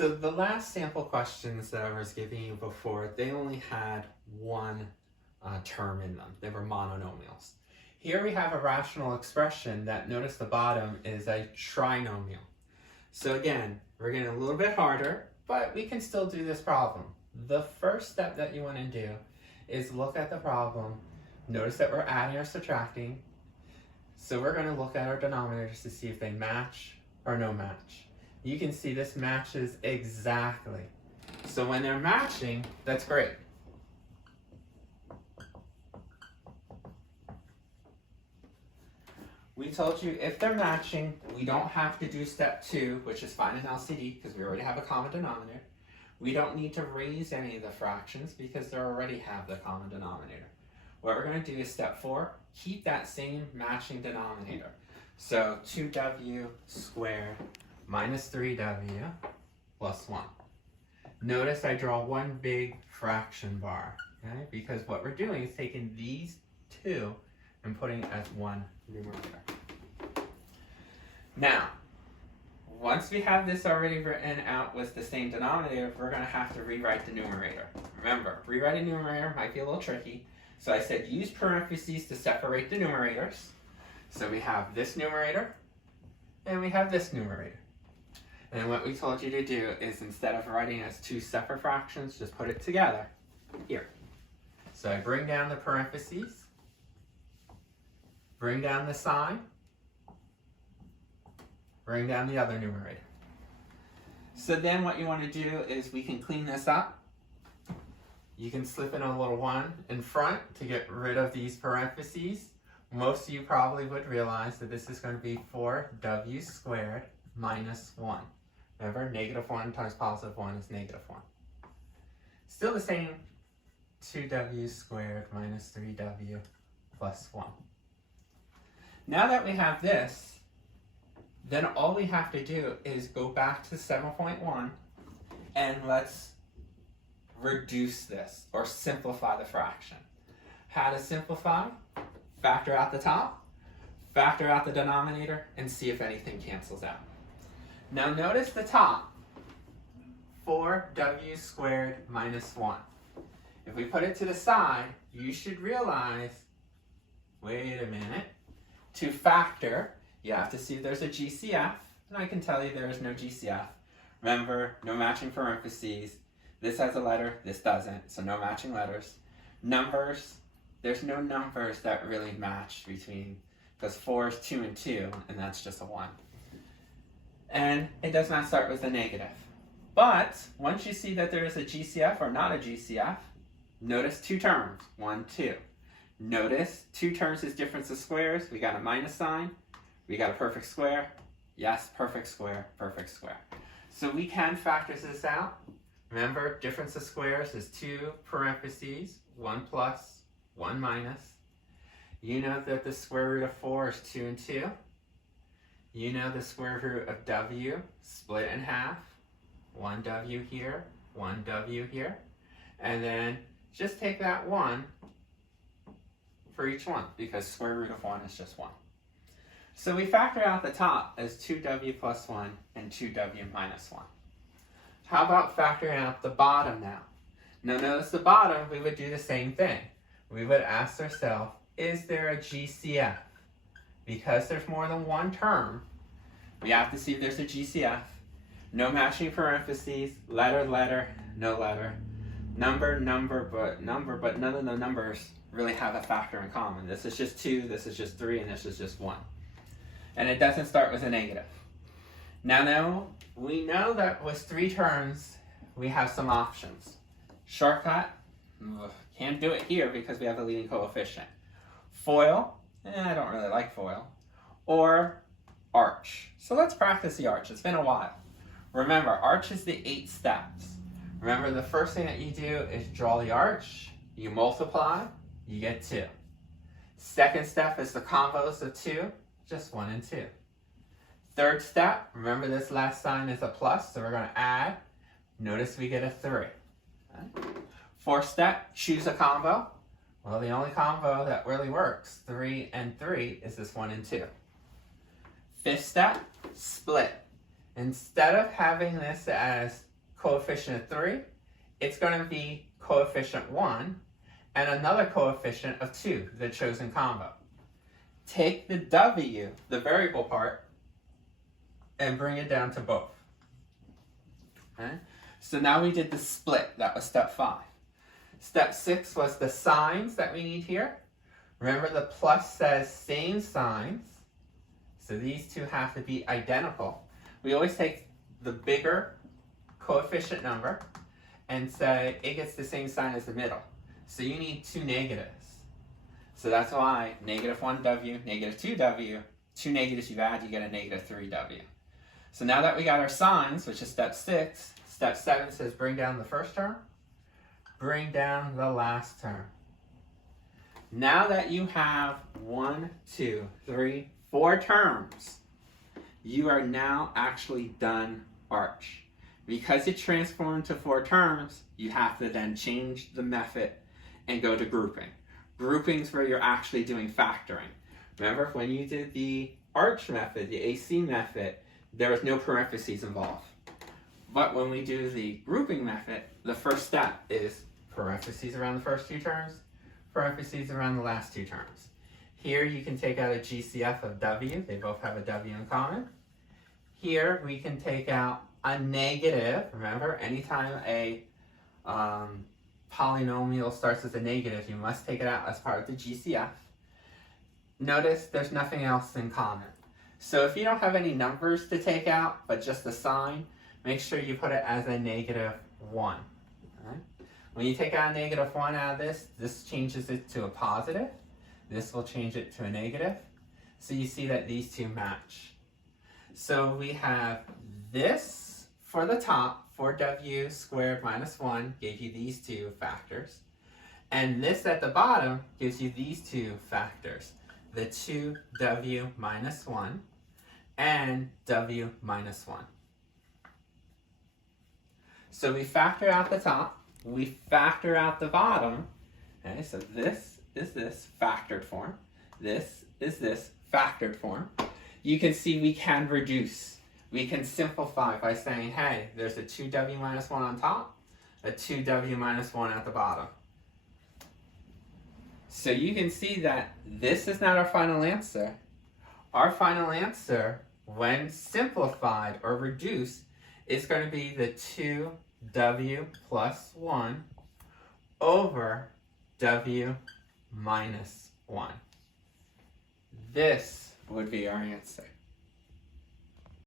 So the last sample questions that I was giving you before, they only had one term in them. They were monomials. Here we have a rational expression that, notice the bottom, is a trinomial. So again, we're getting a little bit harder, but we can still do this problem. The first step that you want to do is look at the problem. Notice that we're adding or subtracting. So we're going to look at our denominators to see if they match or no match. You can see this matches exactly. So when they're matching, that's great. We told you if they're matching, we don't have to do step 2, which is find an LCD, because we already have a common denominator. We don't need to raise any of the fractions because they already have the common denominator. What we're going to do is step 4, keep that same matching denominator. So 2w squared minus 3w plus 1. Notice I draw one big fraction bar, okay? Because what we're doing is taking these two and putting it as one numerator. Now, once we have this already written out with the same denominator, we're going to have to rewrite the numerator. Remember, rewriting numerator might be a little tricky, so I said use parentheses to separate the numerators. So we have this numerator, and we have this numerator. And what we told you to do is, instead of writing it as two separate fractions, just put it together here. So I bring down the parentheses, bring down the sign, bring down the other numerator. So then what you want to do is we can clean this up. You can slip in a little 1 in front to get rid of these parentheses. Most of you probably would realize that this is going to be 4w squared minus 1. Remember, negative 1 times positive 1 is negative 1. Still the same, 2w squared minus 3w plus 1. Now that we have this, then all we have to do is go back to 7.1 and let's reduce this or simplify the fraction. How to simplify? Factor out the top, factor out the denominator, and see if anything cancels out. Now notice the top, 4w squared minus 1. If we put it to the side, you should realize, wait a minute, to factor, you have to see if there's a GCF, and I can tell you there is no GCF. Remember, no matching parentheses. This has a letter, this doesn't, so no matching letters. Numbers, there's no numbers that really match between, because 4 is 2 and 2, and that's just a 1. And it does not start with a negative. But once you see that there is a GCF or not a GCF, notice two terms, 1, 2. Notice two terms is difference of squares. We got a minus sign. We got a perfect square. Yes, perfect square, perfect square. So we can factor this out. Remember, difference of squares is 2 parentheses, 1 plus, 1 minus. You know that the square root of 4 is 2 and 2. You know the square root of w, split in half. 1w here, 1w here. And then just take that 1 for each one, because square root of 1 is just 1. So we factor out the top as 2w plus 1 and 2w minus 1. How about factoring out the bottom now? Now notice the bottom, we would do the same thing. We would ask ourselves, is there a GCF? Because there's more than one term, we have to see if there's a GCF. No matching parentheses, letter, letter, no letter. Number, but none of the numbers really have a factor in common. This is just 2, this is just 3, and this is just 1. And it doesn't start with a negative. Now we know that with 3 terms, we have some options. Shortcut, can't do it here because we have a leading coefficient. FOIL, I don't really like FOIL. Or arch. So let's practice the arch. It's been a while. Remember, arch is the 8 steps. Remember, the first thing that you do is draw the arch, you multiply, you get 2. Second step is the combos of 2, just 1 and 2. Third step, remember this last sign is a plus, so we're going to add. Notice we get a 3. Okay. Fourth step, choose a combo. Well, the only combo that really works, 3 and 3, is this 1 and 2. Fifth step, split. Instead of having this as coefficient of 3, it's going to be coefficient 1, and another coefficient of 2, the chosen combo. Take the W, the variable part, and bring it down to both. Okay? So now we did the split. That was step 5. Step 6 was the signs that we need here. Remember, the plus says same signs. So these two have to be identical. We always take the bigger coefficient number and say it gets the same sign as the middle. So you need 2 negatives. So that's why -1W, -2W, 2 negatives you add, you get a -3W. So now that we got our signs, which is step 6, step 7 says bring down the first term, bring down the last term. Now that you have 1, 2, 3, 4 terms, you are now actually done arch. Because it transformed to 4 terms, you have to then change the method and go to grouping. Grouping's where you're actually doing factoring. Remember, when you did the arch method, the AC method, there was no parentheses involved. But when we do the grouping method, the first step is parentheses around the first 2 terms, parentheses around the last 2 terms. Here you can take out a GCF of W. They both have a W in common. Here we can take out a negative. Remember, anytime a polynomial starts with a negative, you must take it out as part of the GCF. Notice there's nothing else in common. So if you don't have any numbers to take out, but just a sign, make sure you put it as a -1. Okay? When you take out a -1 out of this changes it to a positive. This will change it to a negative. So you see that these two match. So we have this for the top, 4W squared minus 1 gave you these 2 factors. And this at the bottom gives you these 2 factors, the 2W minus 1 and W minus 1. So we factor out the top, we factor out the bottom. Okay, so this is this factored form. This is this factored form. You can see we can reduce. We can simplify by saying, hey, there's a 2W minus 1 on top, a 2W minus 1 at the bottom. So you can see that this is not our final answer. Our final answer, when simplified or reduced, is going to be the 2W plus 1 over W minus 1. This would be our answer.